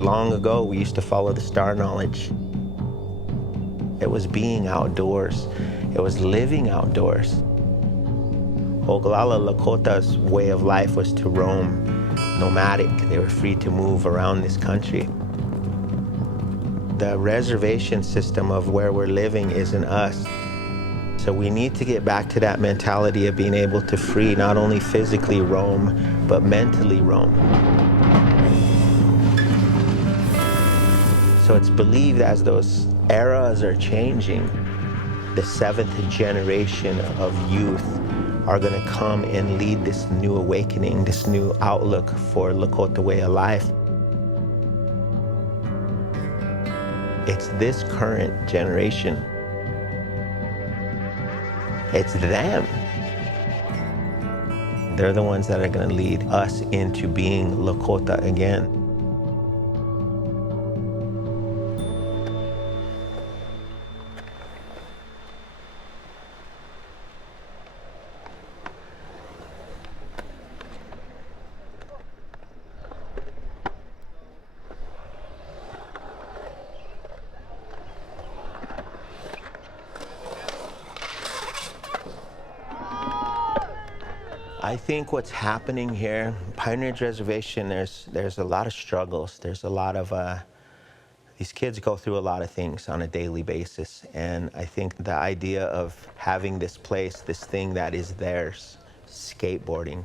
Long ago, we used to follow the star knowledge. It was being outdoors. It was living outdoors. Oglala Lakota's way of life was to roam, nomadic. They were free to move around this country. The reservation system of where we're living isn't us. So we need to get back to that mentality of being able to free, not only physically roam, but mentally roam. So it's believed as those eras are changing, the seventh generation of youth are going to come and lead this new awakening, this new outlook for Lakota way of life. It's this current generation. It's them. They're the ones that are going to lead us into being Lakota again. I think what's happening here, Pioneer Reservation, there's a lot of struggles. There's a lot of, these kids go through a lot of things on a daily basis. And I think the idea of having this place, this thing that is theirs, skateboarding,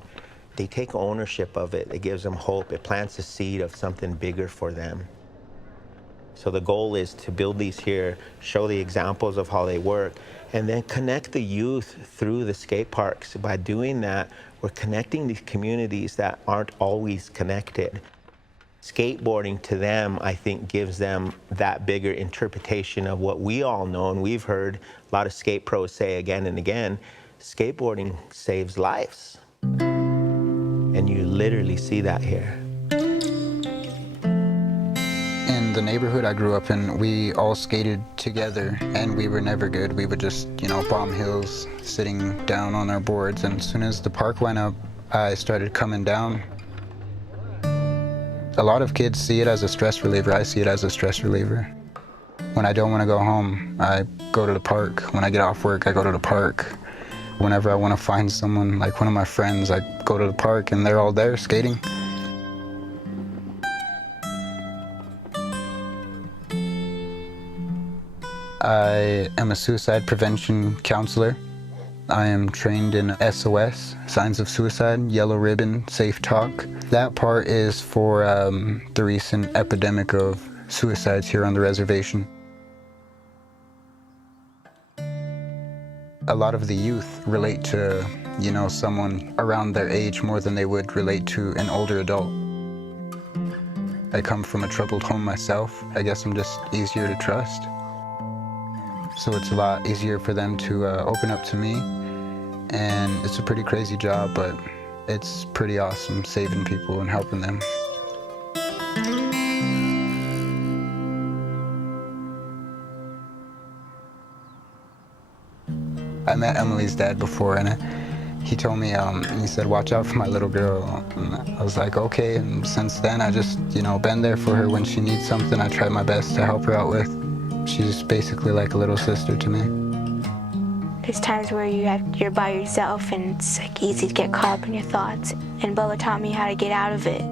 they take ownership of it. It gives them hope. It plants a seed of something bigger for them. So the goal is to build these here, show the examples of how they work, and then connect the youth through the skate parks. By doing that, we're connecting these communities that aren't always connected. Skateboarding to them, I think, gives them that bigger interpretation of what we all know and we've heard a lot of skate pros say again and again, skateboarding saves lives. And you literally see that here. In the neighborhood I grew up in, we all skated together and we were never good. We would just, bomb hills, sitting down on our boards. And as soon as the park went up, I started coming down. A lot of kids see it as a stress reliever. I see it as a stress reliever. When I don't want to go home, I go to the park. When I get off work, I go to the park. Whenever I want to find someone, like one of my friends, I go to the park and they're all there skating. I am a suicide prevention counselor. I am trained in SOS, Signs of Suicide, Yellow Ribbon, Safe Talk. That part is for the recent epidemic of suicides here on the reservation. A lot of the youth relate to, someone around their age more than they would relate to an older adult. I come from a troubled home myself. I guess I'm just easier to trust. So it's a lot easier for them to open up to me. And it's a pretty crazy job, but it's pretty awesome saving people and helping them. I met Emily's dad before, and he told me, he said, watch out for my little girl. And I was like, okay. And since then, I just, been there for her when she needs something. I try my best to help her out with. She's basically like a little sister to me. There's times where you're by yourself and it's easy to get caught up in your thoughts. And Bubba taught me how to get out of it.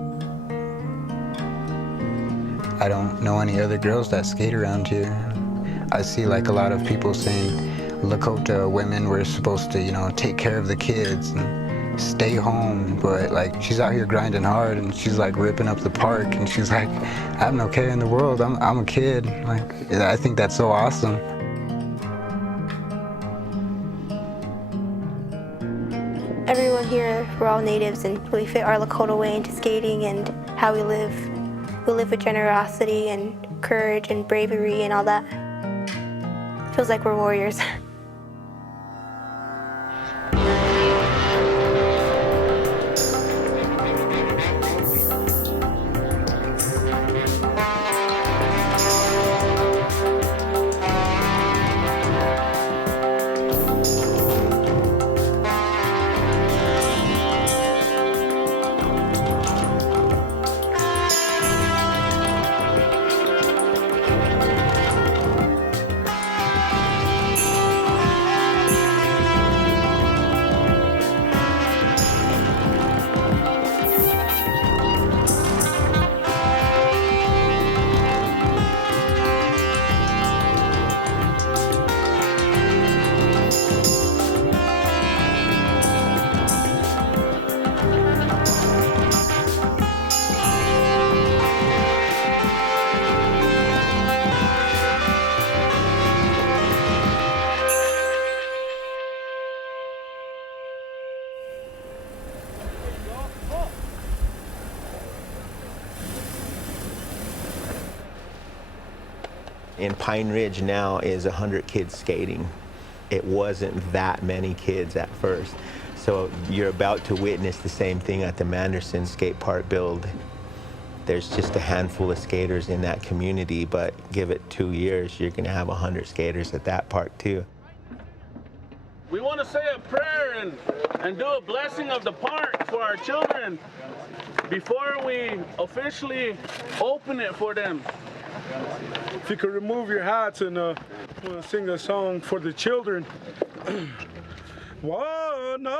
I don't know any other girls that skate around here. I see a lot of people saying Lakota women were supposed to, take care of the kids and stay home. But she's out here grinding hard and she's ripping up the park and she's like, I have no care in the world. I'm a kid. I think that's so awesome. Everyone here, we're all natives and we fit our Lakota way into skating and how we live. We live with generosity and courage and bravery and all that. Feels like we're warriors. In Pine Ridge now is 100 kids skating. It wasn't that many kids at first. So you're about to witness the same thing at the Manderson skate park build. There's just a handful of skaters in that community, but give it 2 years, you're gonna have 100 skaters at that park too. We want to say a prayer and do a blessing of the park for our children before we officially open it for them. If you could remove your hats and sing a song for the children. Wana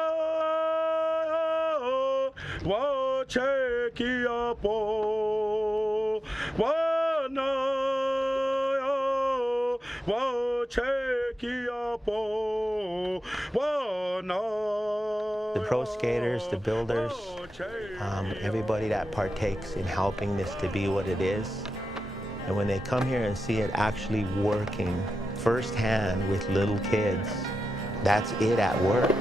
wa cheki apo wana wa cheki apo wana. The pro skaters, the builders, everybody that partakes in helping this to be what it is. And when they come here and see it actually working firsthand with little kids, that's it at work.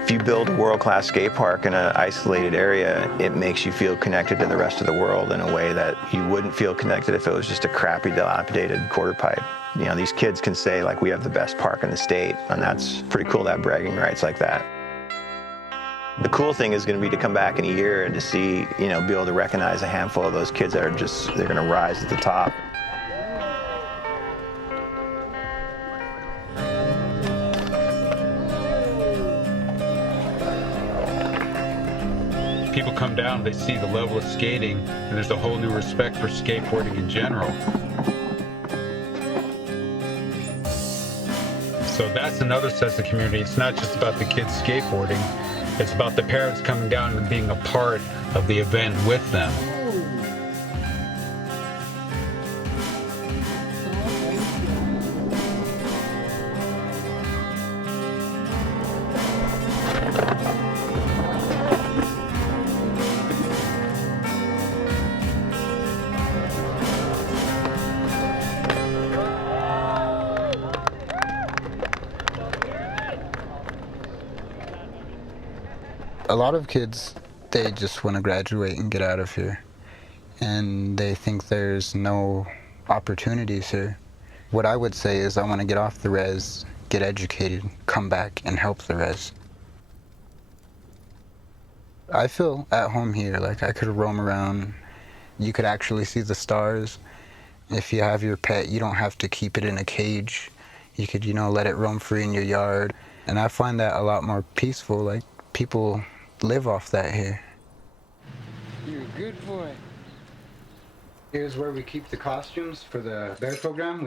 If you build a world-class skate park in an isolated area, it makes you feel connected to the rest of the world in a way that you wouldn't feel connected if it was just a crappy, dilapidated quarter pipe. You know, these kids can say, like, we have the best park in the state, and that's pretty cool to have bragging rights like that. The cool thing is going to be to come back in a year and to see, you know, be able to recognize a handful of those kids that are just, they're going to rise at the top. People come down, they see the level of skating, and there's a whole new respect for skateboarding in general. So that's another sense of community. It's not just about the kids skateboarding, it's about the parents coming down and being a part of the event with them. A lot of kids, they just want to graduate and get out of here. And they think there's no opportunities here. What I would say is I want to get off the res, get educated, come back and help the res. I feel at home here, like I could roam around. You could actually see the stars. If you have your pet, you don't have to keep it in a cage. You could, you know, let it roam free in your yard. And I find that a lot more peaceful. Like, people live off that here. You're a good boy. Here's where we keep the costumes for the bear program.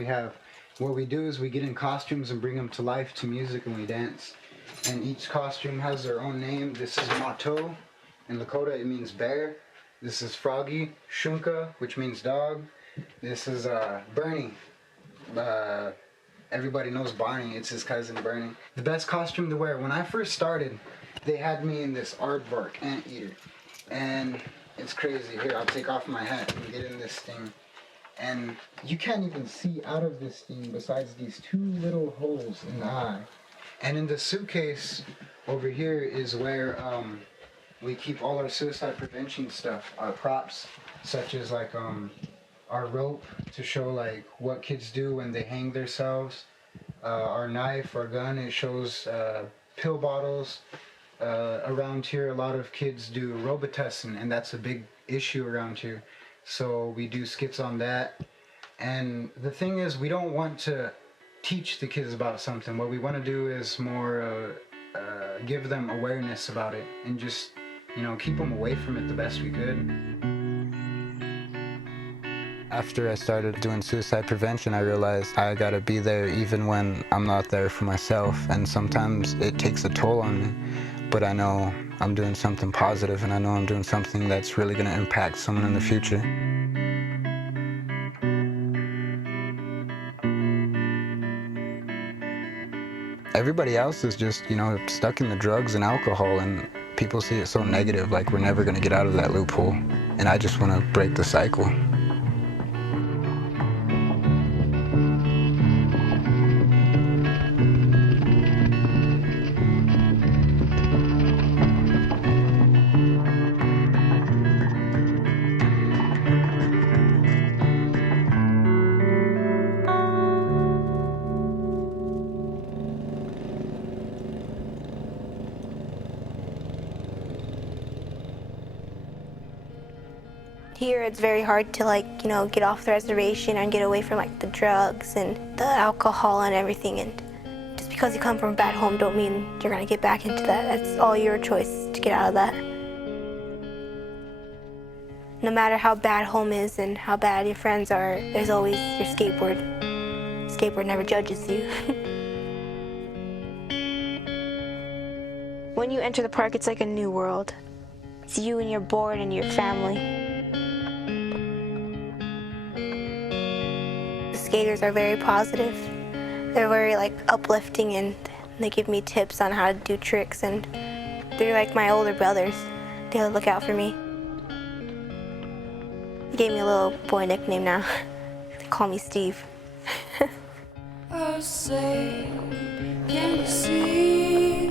What we do is we get in costumes and bring them to life to music, and we dance. And each costume has their own name. This is Mato. In Dakota, it means bear. This is Froggy, Shunka, which means dog. This is Bernie. Everybody knows Barney. It's his cousin Bernie. The best costume to wear. When I first started, they had me in this aardvark, anteater. And it's crazy. Here, I'll take off my hat and get in this thing. And you can't even see out of this thing besides these two little holes in the eye. And in the suitcase over here is where we keep all our suicide prevention stuff, our props, such as like our rope to show like what kids do when they hang themselves, our knife, our gun, it shows pill bottles. Around here, a lot of kids do Robitussin, and that's a big issue around here. So we do skits on that. And the thing is, we don't want to teach the kids about something. What we want to do is more give them awareness about it and just, keep them away from it the best we could. After I started doing suicide prevention, I realized I gotta be there even when I'm not there for myself. And sometimes it takes a toll on me, but I know I'm doing something positive, and I know I'm doing something that's really gonna impact someone in the future. Everybody else is just, stuck in the drugs and alcohol, and people see it so negative, like we're never gonna get out of that loophole. And I just wanna break the cycle. Here it's very hard to get off the reservation and get away from the drugs and the alcohol and everything. And just because you come from a bad home don't mean you're gonna get back into that. It's all your choice to get out of that. No matter how bad home is and how bad your friends are, there's always your skateboard. Skateboard never judges you. When you enter the park, it's like a new world. It's you and your board and your family. The skaters are very positive. They're very uplifting, and they give me tips on how to do tricks, and they're like my older brothers. They look out for me. They gave me a little boy nickname now. They call me Steve. Oh, say, can you see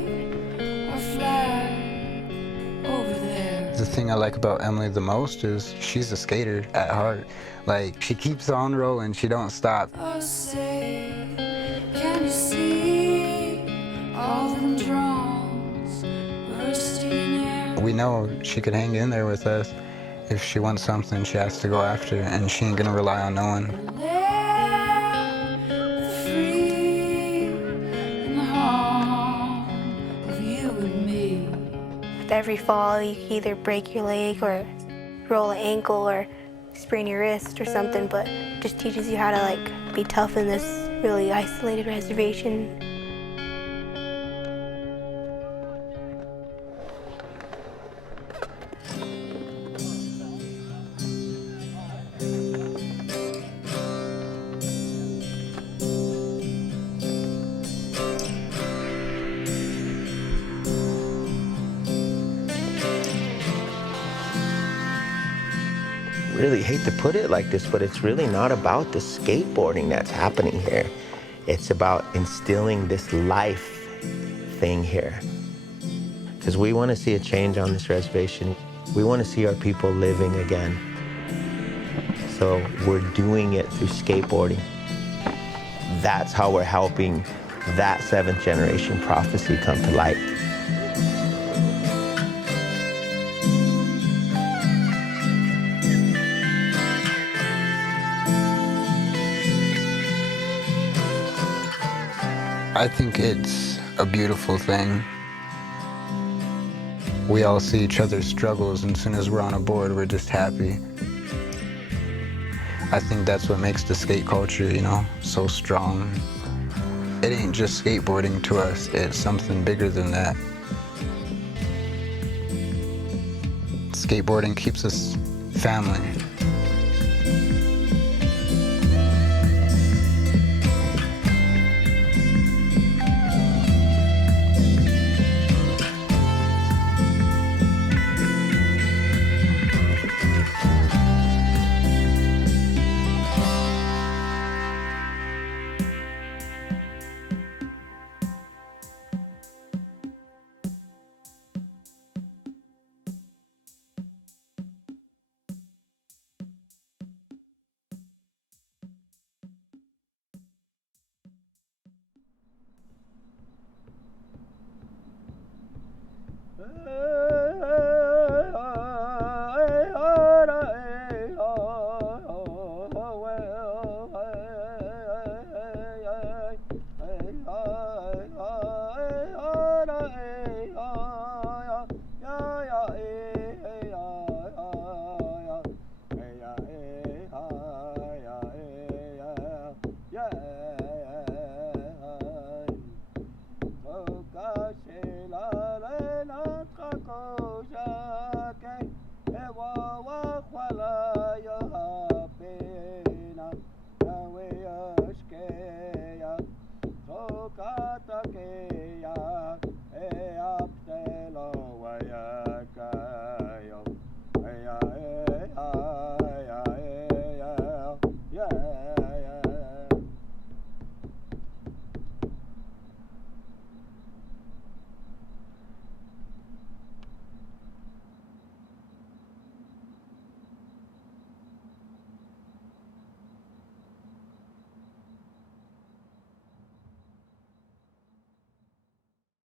a flag over there? The thing I like about Emily the most is she's a skater at heart. She keeps on rolling, she don't stop. Oh, say, can you see all them drums bursting in air? We know she could hang in there with us. If she wants something, she has to go after it, and she ain't gonna rely on no one. Free in the home of you and me. With every fall, you can either break your leg or roll an ankle or sprain your wrist or something, but it just teaches you how to be tough in this really isolated reservation. Really hate to put it like this, but it's really not about the skateboarding that's happening here. It's about instilling this life thing here. Because we want to see a change on this reservation. We want to see our people living again. So we're doing it through skateboarding. That's how we're helping that 7th generation prophecy come to light. I think it's a beautiful thing. We all see each other's struggles, and as soon as we're on a board, we're just happy. I think that's what makes the skate culture, so strong. It ain't just skateboarding to us, it's something bigger than that. Skateboarding keeps us family. yeah.